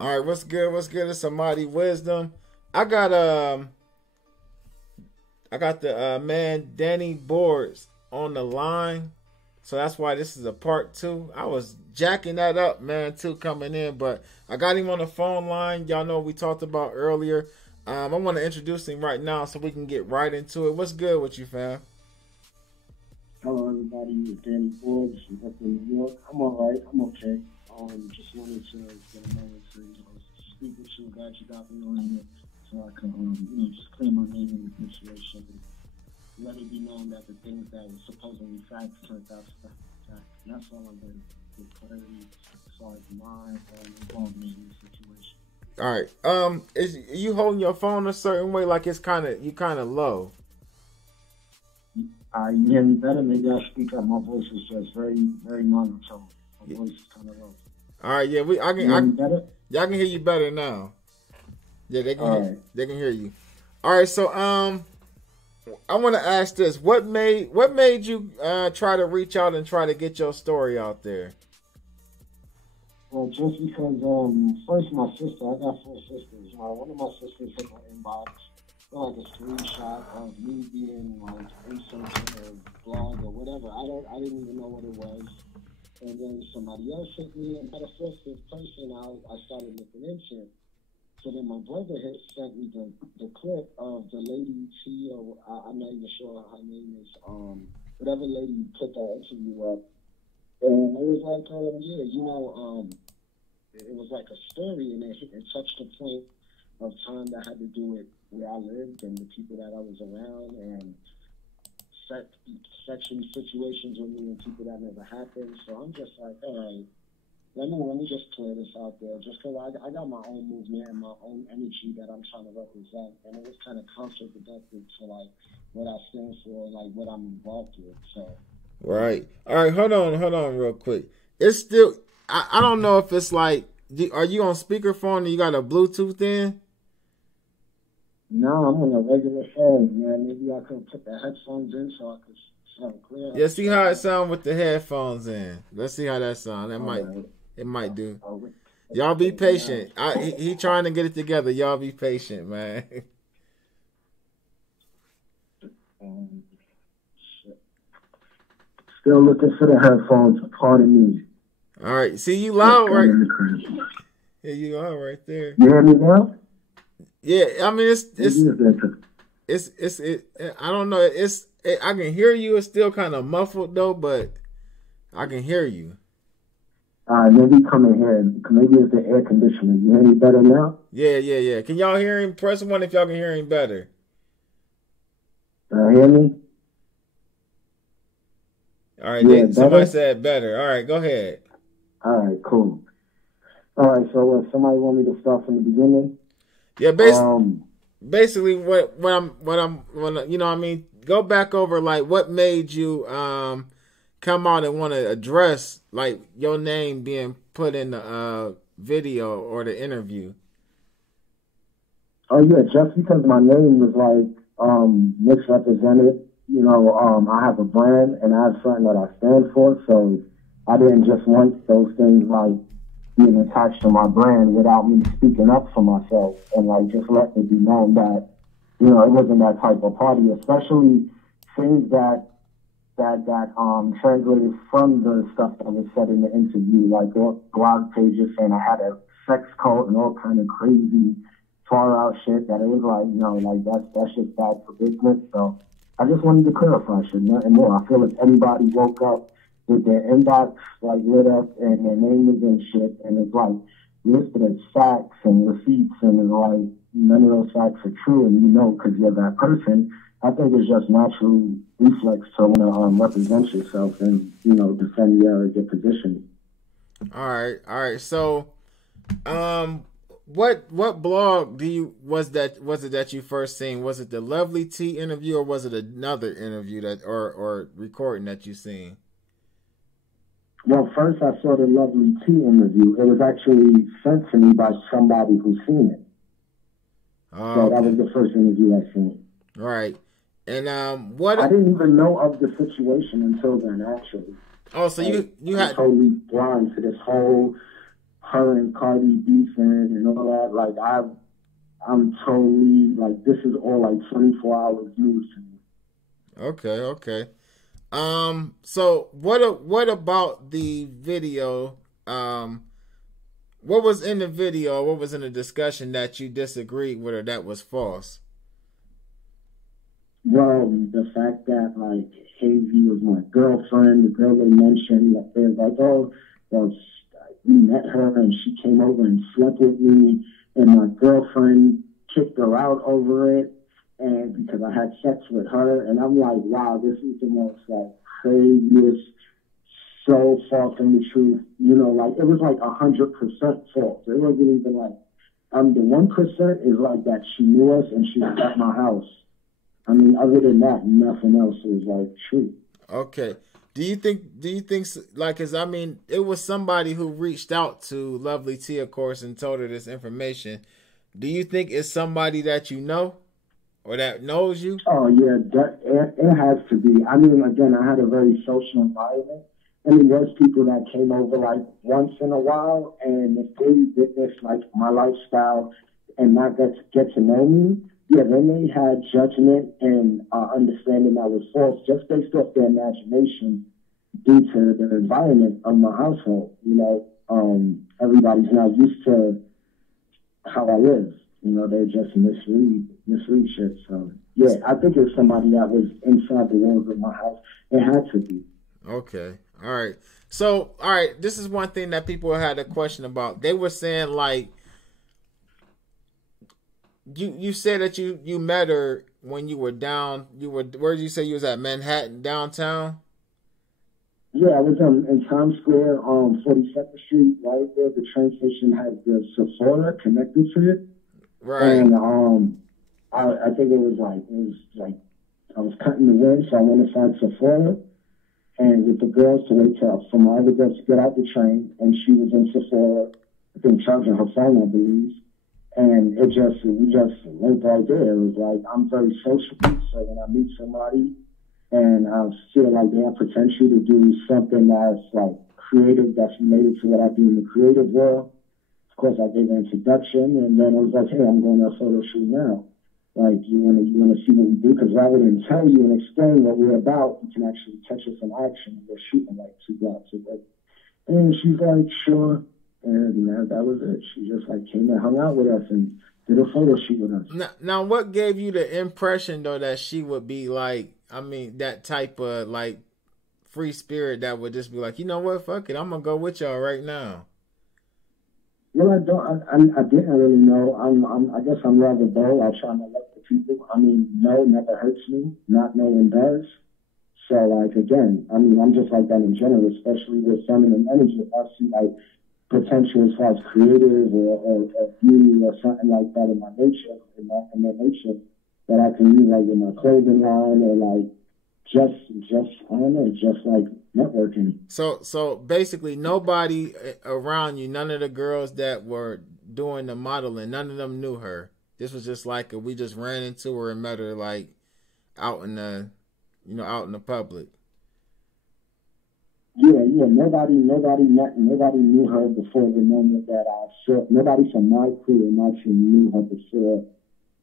All right, what's good? What's good? It's Somebody Wisdom. I got um I got the man Danny Boards on the line. So that's why this is a part two. I was jacking that up, man, too, coming in, but I got him on the phone line. Y'all know we talked about earlier. I want to introduce him right now so we can get right into it. What's good with you, fam? Hello, everybody. It's Danny Forbes from Brooklyn, New York. I'm all right. I'm okay. Just wanted to get a moment to speak with you. Glad you got me on here so I can just clear my name in the situation and let it be known that the things that were supposedly facts turned out to be facts. And that's all I'm going to get clarity as far as my involvement in the situation. All right. Is you holding your phone a certain way, like it's kind of low? You hear me better? Maybe I speak up. My voice is just very, very monotone. My voice is kind of low. All right, yeah, y'all can hear you better now. Yeah, they can hear you. All right, so I want to ask this: what made you try to reach out and try to get your story out there? Well, just because first my sister, I got four sisters. One of my sisters hit my inbox like a screenshot of me being like inserting a blog or whatever. I didn't even know what it was. And then somebody else hit me, and by the fourth, fifth person, I started looking into it. So then my brother sent me the clip of the lady, I'm not even sure her name is, whatever lady put that interview up. And it was like, it was like a story, and it touched a point of time that had to do with where I lived and the people that I was around, and sexual situations with me and people that never happened. So I'm just like, all right, let me just clear this out there, just because I got my own movement and my own energy that I'm trying to represent, and it was kind of counterproductive to like what I stand for, like what I'm involved with. So Right. All right. Hold on, real quick. It's still. I don't know if it's like. Are you on speakerphone and you got a Bluetooth in? No, I'm on a regular phone, man. Maybe I could put the headphones in so I could sound clear. Yeah. See how it sound with the headphones in. Let's see how that sound. It might do. Y'all be patient. He trying to get it together. Y'all be patient, man. Still looking for the headphones. Pardon me. All right. See, you loud, right? Yeah, you loud right there. You hear me now? Yeah, I mean it's I don't know. I can hear you. It's still kind of muffled though, but I can hear you. Maybe come in here. Maybe it's the air conditioning. You hear me better now? Yeah. Can y'all hear him? Press one if y'all can hear him better. Hear me? All right, somebody said better. All right, go ahead. All right, cool. All right, so somebody want me to start from the beginning? Yeah, basically what I mean, go back over like what made you come out and want to address like your name being put in the video or the interview. Oh yeah, just because my name was like misrepresented, I have a brand and I have something that I stand for, so I didn't just want those things like being attached to my brand without me speaking up for myself and like just letting it be known that, it wasn't that type of party, especially things that translated from the stuff that was said in the interview, like blog pages saying I had a sex cult and all kind of crazy far out shit that it was like, that's just bad for business. So I just wanted to clarify shit, nothing more. I feel if anybody woke up with their inbox like lit up and their name was in shit and it's like listed as facts and receipts and it's like none of those facts are true and because you're that person, I think it's just natural reflex to want to represent yourself and defend your position. All right. So, what blog was it that you first seen? Was it the Lovely T interview or was it another interview or recording that you seen? Well, first I saw the Lovely T interview. It was actually sent to me by somebody who's seen it. So that was the first interview I seen. Right. And what I didn't even know of the situation until then, actually. Oh, so you had totally blind to this whole her and Cardi beefing and all that. Like I'm totally like this is all like 24 hours news to me. Okay, okay. So what about the video? What was in the video? What was in the discussion that you disagreed with or that was false? Well, the fact that like Hazy was my girlfriend, the girl they mentioned, that they're like, oh, well, we met her and she came over and slept with me, and my girlfriend kicked her out over it, and because I had sex with her, and I'm like, wow, this is the most like craziest, so far from the truth. You know, like it was like 100% false. It wasn't even like the 1% is like that she knew us and she was at my house. I mean, other than that, nothing else is like true. Okay. Do you think like, cause I mean, it was somebody who reached out to Lovely T, of course, and told her this information. Do you think it's somebody that you know or that knows you? Oh yeah, it has to be. I mean, again, I had a very social environment. I mean, there's people that came over like once in a while, and if they witness like my lifestyle and not get to know me, yeah, they may have judgment and understanding that was false just based off their imagination due to the environment of my household. You know, everybody's not used to how I live. You know, they just misread shit. So yeah, I think it's somebody that was inside the walls of my house. It had to be. Okay. All right. So, all right, this is one thing that people had a question about. They were saying like you said that you met her when you were down. Where did you say you was at? Manhattan, downtown? Yeah, I was in Times Square on 42nd Street, right there. The train station has the Sephora connected to it. Right. And I think it was like I was cutting the wind, so I went inside Sephora and with the girls to wait for my other girls to get out the train, and she was in Sephora, I think charging her phone, I believe. And we just went right there. It was like, I'm very sociable, so when I meet somebody and I feel like they have potential to do something that's like creative, that's related to what I do in the creative world, of course I gave an introduction, and then I was like, hey, I'm going to a photo shoot now. Like, you want to see what we do? Because rather than tell you and explain what we're about, you can actually catch us in action. We're shooting like 2 blocks away. And she's like, sure. And that was it. She just like came and hung out with us and did a photo shoot with us. Now, what gave you the impression though that she would be like, I mean, that type of like free spirit that would just be like, you know what, fuck it, I'm gonna go with y'all right now? Well, I didn't really know. I guess I'm rather bold. I try to let the people. I mean, no never hurts me. Not knowing does. So like again, I mean, I'm just like that in general, especially with feminine energy. If I see like potential as far as creative or beauty or something like that in my nature, in my nature, that I can use like in my clothing line or like just I don't know, just like networking. So basically nobody around you, none of the girls that were doing the modeling, none of them knew her. This was just like we just ran into her and met her like out in the out in the public. Yeah, nobody knew her before the moment that I saw. Nobody from my crew and my team knew her before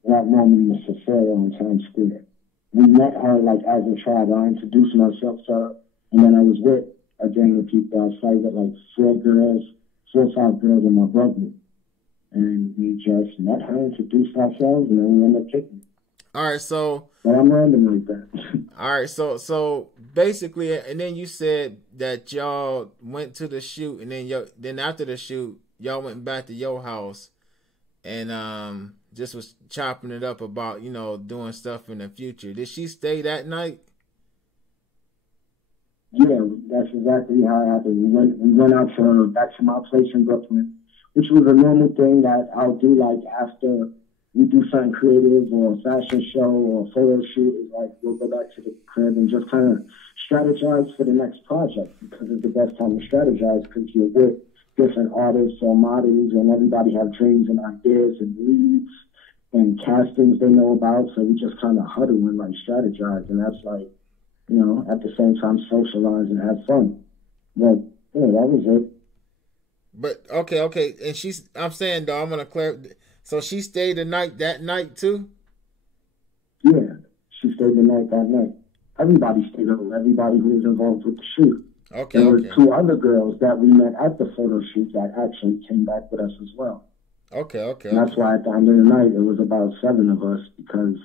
that moment in Sephora on Times Square. We met her like as a tribe. I introduced myself to her, and then I was with a gang of people. I started with like 4 or 5 girls and my brother. And we just met her, introduced ourselves, and then we ended up kicking. All right, so. But I'm random like that. All right, so basically, and then you said that y'all went to the shoot, and then after the shoot, y'all went back to your house, and just was chopping it up about doing stuff in the future. Did she stay that night? Yeah, that's exactly how it happened. We went out back to my place in Brooklyn, which was a normal thing that I'll do like after we do something creative or a fashion show or a photo shoot. Is like we'll go back to the crib and just kind of strategize for the next project, because it's the best time to strategize because you're with different artists or models and everybody have dreams and ideas and leads and castings they know about. So we just kind of huddle and like strategize, and that's like, at the same time socialize and have fun. But that was it. But okay, and she's. I'm saying though, I'm gonna clear. So she stayed the night that night too. Yeah, she stayed the night that night. Everybody stayed over. Everybody who was involved with the shoot. Okay, There were okay, two other girls that we met at the photo shoot that actually came back with us as well. And that's okay. why at the end of the night, it was about seven of us because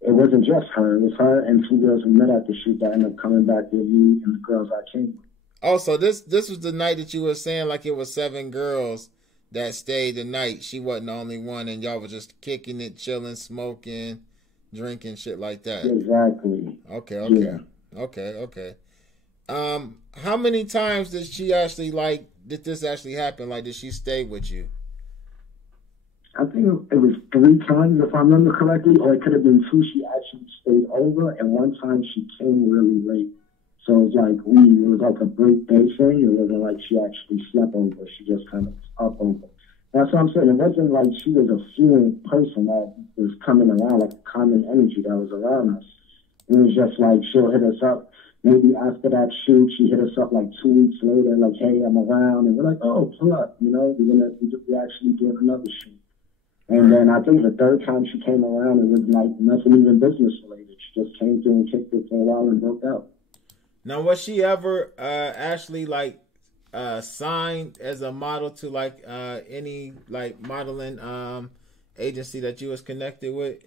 it wasn't just her. It was her and two girls we met at the shoot that ended up coming back with me and the girls I came with. Oh, so this was the night that you were saying like it was seven girls that stayed the night. She wasn't the only one, and y'all were just kicking it, chilling, smoking, drinking, shit like that. Exactly. Okay, Yeah. okay. How many times did she actually like? Did this actually happen? Like, did she stay with you? I think it was three times, if I remember correctly, or it could have been two. She actually stayed over, and one time she came really late. So it was like it was like a break day thing. It wasn't like she actually slept over. She just kind of up over. That's what I'm saying. It wasn't like she was a fluent person that was coming around, like a common energy that was around us. It was just like she'll hit us up. Maybe after that shoot, she hit us up like 2 weeks later, like, "Hey, I'm around," and we're like, "Oh, pull up," we actually doing another shoot. And Right. then I think the third time she came around, it was like nothing even business related. She just came through and kicked it for a while and broke out. Now, was she ever actually like signed as a model to like any like modeling agency that you was connected with?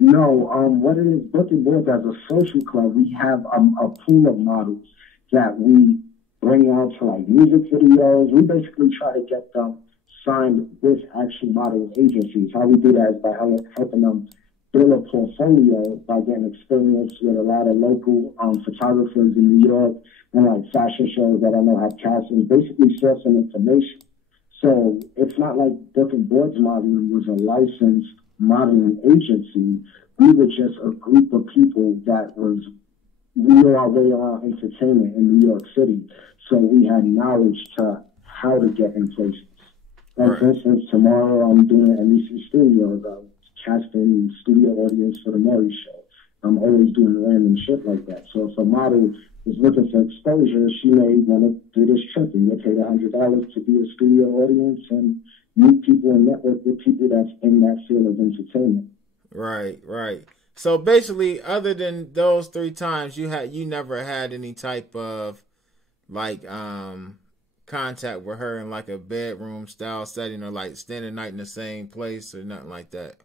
No, what it is, Booking Boards as a social club, we have a pool of models that we bring out to like music videos. We basically try to get them signed with actual modeling agencies. How we do that is by helping them build a portfolio by getting experience with a lot of local photographers in New York and like fashion shows that I know have castings, basically sourcing information. So it's not like Booking Boards Modeling was a licensed modeling agency. We were just a group of people that was we knew our way around entertainment in New York City. So we had knowledge to how to get in places. Like for Right. instance, tomorrow I'm doing NBC Studios, casting studio audience for the Maury Show. I'm always doing random shit like that. So if a model is looking for exposure, she may want to do this trip and get paid $100 to be a studio audience and meet people and network with people that's in that field of entertainment. Right. So basically, other than those three times, you never had any type of like contact with her in like a bedroom style setting or like spending the night in the same place or nothing like that.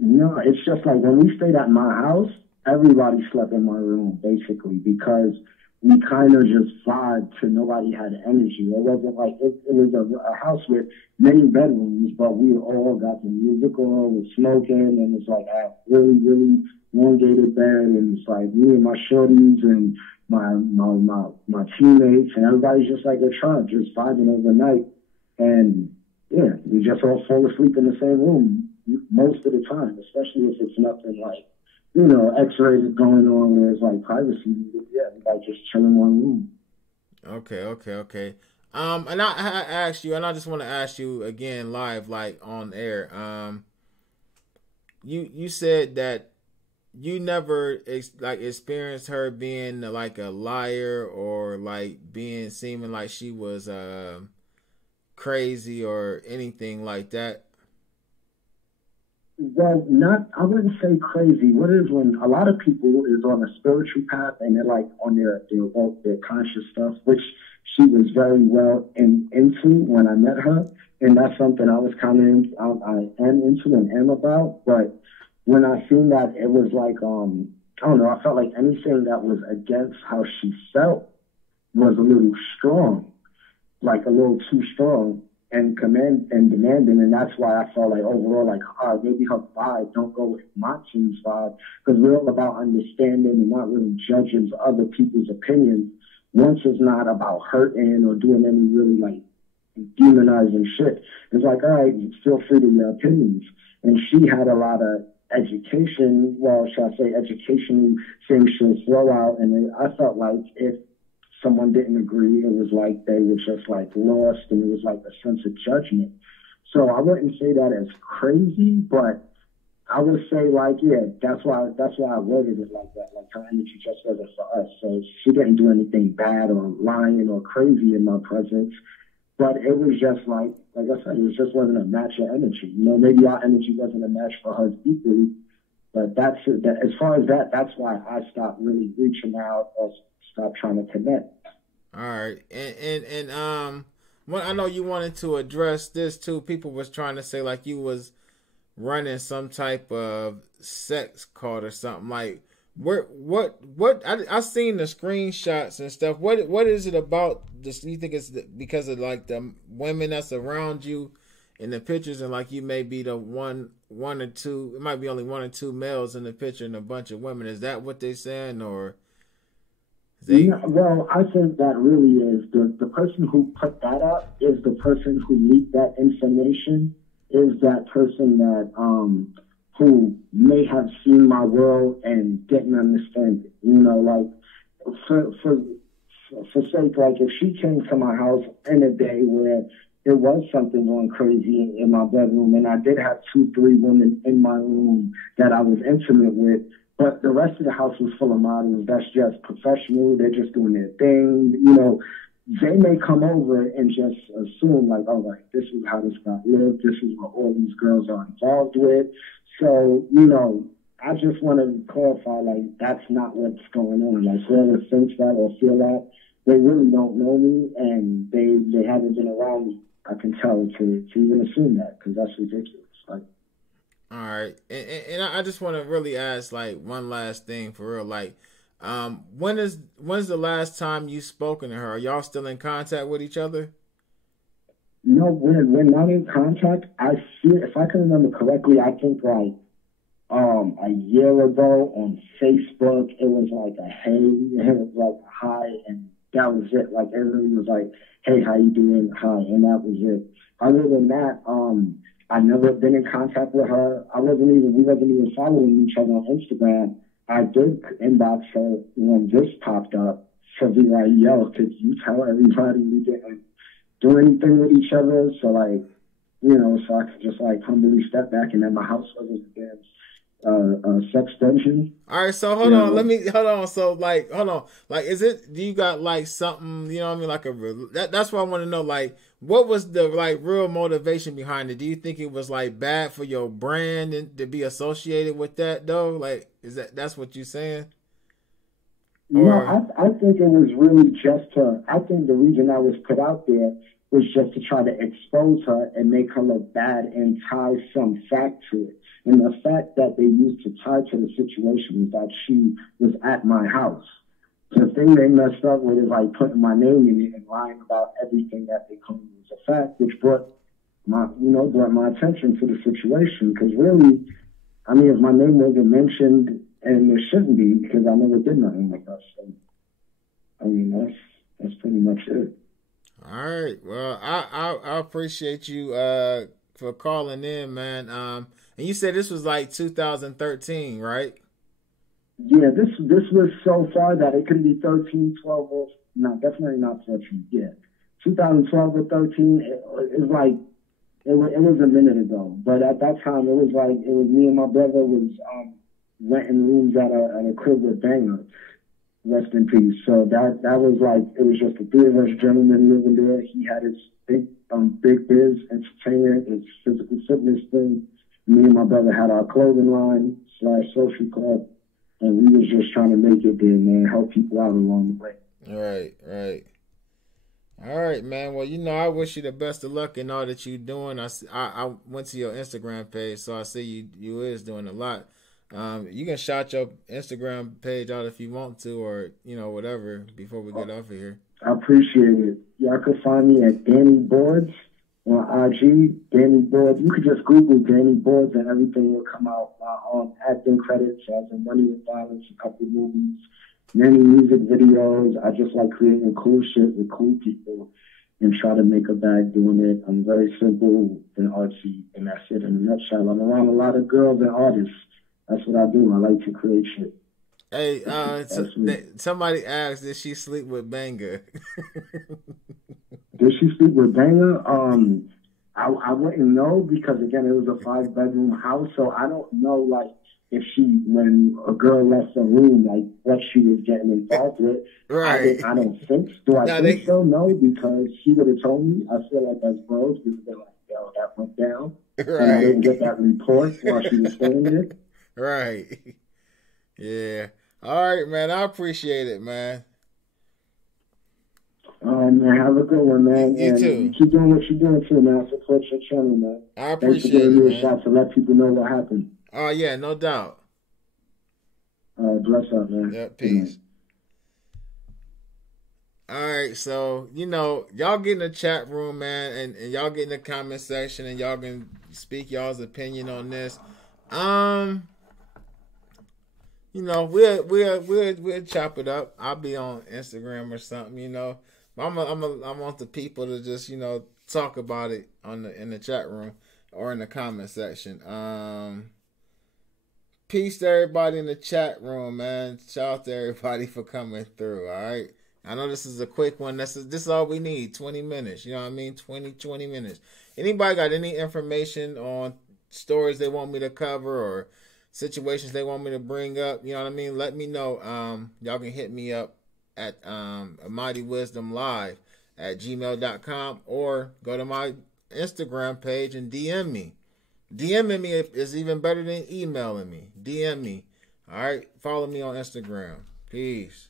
No, it's just like when we stayed at my house, everybody slept in my room basically because we kind of just vibed to nobody had energy. It wasn't like it was a house with many bedrooms, but we all got the music on, was smoking, and it's like a really elongated bed, and it's like me and my shorties and my teammates, and everybody's just like they're trying, just vibing overnight, and yeah, we just all fall asleep in the same room most of the time, especially if it's nothing like X-rays going on where it's like privacy. Yeah, like just chilling in one room. Okay. And I asked you, and I just want to ask you again, live, like on air. You said that you never like experienced her being like a liar or like being seeming like she was crazy or anything like that. Well, not, I wouldn't say crazy. What is when a lot of people is on a spiritual path and they're like on their conscious stuff, which she was very well into when I met her. And that's something I was kind of, I am into and am about. But when I seen that, it was like, I don't know, I felt like anything that was against how she felt was a little strong, like a little too strong and command and demanding, and that's why I felt like overall like maybe her vibe don't go with my team's vibe because we're all about understanding and not really judging other people's opinions. Once it's not about hurting or doing any really like demonizing shit, it's like all right, feel free to your opinions. And she had a lot of education, well, should I say educational things she'll throw out, and I felt like if someone didn't agree, it was like they were just like lost and it was like a sense of judgment. So I wouldn't say that as crazy, but I would say like, yeah, that's why I worded it like that. Like her energy just wasn't for us. So she didn't do anything bad or lying or crazy in my presence. But it was just like I said, it just wasn't a match of energy. You know, maybe our energy wasn't a match for hers equally. But that's it. As far as that, that's why I stopped really reaching out or stopped trying to connect. All right, well, I know you wanted to address this too. People was trying to say like you was running some type of sex cult or something. Like, what? I seen the screenshots and stuff. What is it about this? You think it's because of like the women that's around you in the pictures, and like you may be the one or two. It might be only one or two males in the picture and a bunch of women. Is that what they saying, or? Yeah, well, I think that really is the person who put that up is the person who leaked that information, is that person that who may have seen my world and didn't understand it. You know, like for sake, like if she came to my house in a day where there was something going crazy in my bedroom and I did have 2, 3 women in my room that I was intimate with, but the rest of the house was full of models that's just professional. They're just doing their thing. You know, they may come over and just assume like, oh, like, this is how this guy lives. This is what all these girls are involved with. So, you know, I just want to clarify, like, that's not what's going on. Like, whoever thinks that or feel that, they really don't know me and they haven't been around me. I can tell to even assume that, because that's ridiculous. Like, all right, and I just want to really ask like one last thing for real. Like, when's the last time you spoken to her? Are y'all still in contact with each other? no, we're not in contact. I feel, if I can remember correctly, I think like a year ago on Facebook, it was like a hey, it was like a hi, and that was it. Like everybody was like, hey, how you doing? Hi, and that was it. Other than that, I never been in contact with her. We wasn't even following each other on Instagram. I did inbox her when this popped up to be like, yo, could you tell everybody we didn't do anything with each other? So like, you know, so I could just like humbly step back and then my house wasn't a damn sex dungeon. All right, so hold on. So like, hold on. Like, do you got like something, you know what I mean? Like that's what I want to know. Like, what was the like real motivation behind it? Do you think it was like bad for your brand and to be associated with that though? Like, that's what you're saying? No, I think it was really just I think the reason I was put out there was just to try to expose her and make her look bad and tie some fact to it. And the fact that they used to tie to the situation was that she was at my house. The thing they messed up with is like putting my name in it and lying about everything that they claimed was a fact, which brought my attention to the situation. Because really, I mean, if my name wasn't mentioned, and it shouldn't be, because I never did nothing like that. So, I mean, that's pretty much it. All right. Well, I appreciate you for calling in, man. And you said this was like 2013, right? Yeah, this was so far that it could be 13, 12, or no, definitely not 14. Yeah, 2012 or 13. It was like it was a minute ago, but at that time it was me and my brother was renting rooms at a crib with Banger. Rest in peace. So that was like, it was just the 3 of us gentlemen living there. He had his big biz entertainment, his physical fitness thing. Me and my brother had our clothing line / social club, and we was just trying to make it there, man, help people out along the way. Right. All right, man. Well, you know, I wish you the best of luck in all that you're doing. I went to your Instagram page, so I see you is doing a lot. You can shout your Instagram page out if you want to, or, you know, whatever, before we get off of here. I appreciate it. Y'all can find me at Danny Boards on IG. Danny Boards. You could just Google Danny Boards and everything will come out. Acting credits, as in Money and Violence, a couple of movies, many music videos. I just like creating cool shit with cool people and try to make a bag doing it. I'm very simple and artsy, and that's it in a nutshell. I'm around a lot of girls and artists. That's what I do. I like to create shit. Hey, somebody asked, did she sleep with Banger? Did she sleep with Banger? I wouldn't know because again it was a 5-bedroom house, so I don't know like if she when a girl left the room like what she was getting involved with. Right. I don't think. Do I think so? No, because she would have told me. I feel like that's bros because they're like, yo, that went down, Right. and I didn't get that report while she was saying it. Right. Yeah. All right, man. I appreciate it, man. Man, have a good one, man. You and too. Keep doing what you're doing too, man. Support your channel, man. I appreciate Thanks for giving me it, a shot to let people know what happened. Oh yeah, no doubt. Bless up, man. Yeah, peace. All right, so y'all get in the chat room, man, and y'all get in the comment section, and y'all can speak y'all's opinion on this. We'll chop it up. I'll be on Instagram or something, I want the people to just talk about it in the chat room or in the comment section. Peace to everybody in the chat room, man. Shout out to everybody for coming through. All right. I know this is a quick one. This is all we need. 20 minutes. You know what I mean? 20 minutes. Anybody got any information on stories they want me to cover or situations they want me to bring up? You know what I mean? Let me know. Y'all can hit me up at Mighty Wisdom Live at gmail.com or go to my Instagram page and DM me. DMing me is even better than emailing me. DM me. All right. Follow me on Instagram. Peace.